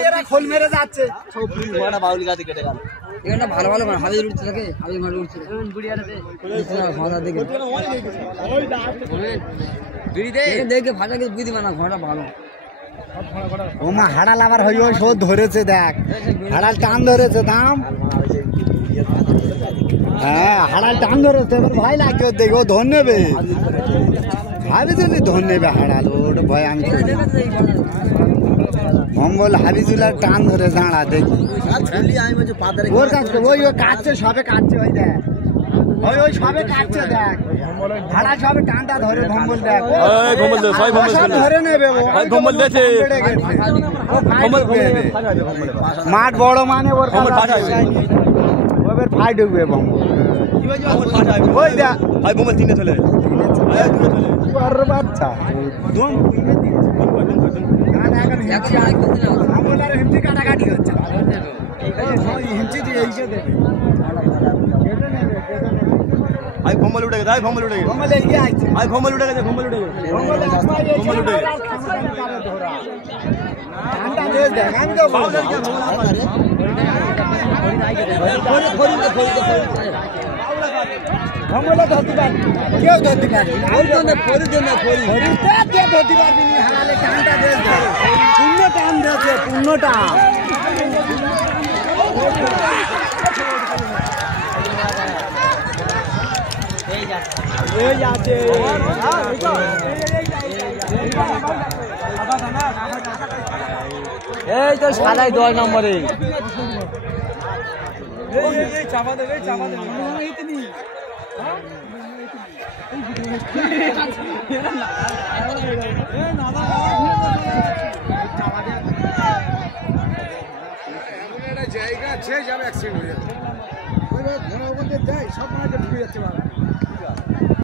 এরা খোল মেরে যাচ্ছে সব ঘোড়া বাউলি গাছে কেটে গেল এখানটা ভালো ভালো হাবিজ উঠছে থাকে হাবিজ ভালো উঠছে দেখে ফাটা কিছু বুঝতে পারে না ঘোড়া ভালো ওমা হাড়াল আবার হইও শোধ ধরেছে দেখ হাড়াল টান ধরেছে দাম হ্যাঁ হাড়াল টান ধরেছে এবার ভয় লাগছে দেখো ধন নেবে হাবিজুলি ধন নেবে হাড়াল ওটা ভয় আমি মঙ্গল হাবিজুলার টান ধরে দাঁড়া দেখি ওর কাছে ওই কাটছে সবে কাটছে ওই দেখ ওই সবে কাটছে দেখ হাড়াল সবে টানটা ধরে ভম্বল দেখ ধরে নেবে মাঠ বড় মানে ওর ফাই ঢুকবে ভম্বল ওই দেখ তিনে চলে বাচ্চা হিমচি কাটাকাটি হচ্ছে ভাই ভম্বল উঠে গেছে ভম্বল উঠে গেছে ভাই ভম্বল উঠে গেছে ভম্বল উঠে গেছে ভম্বলে ধরতে পারবি কেউ ধরতে পারবি কে ধরতে পারবি হারালে টানটা দিয়েছে পূর্ণ টান দিয়েছে পূর্ণ টান এই তো সাদাই 10 নম্বরে চাপা দেবে জায়গা আছে যাবে অ্যাক্সিডেন্ট হয়ে যাবে ওই ধরা ওখানে যাই সব মাঝে ঢুকে যাচ্ছে বাবা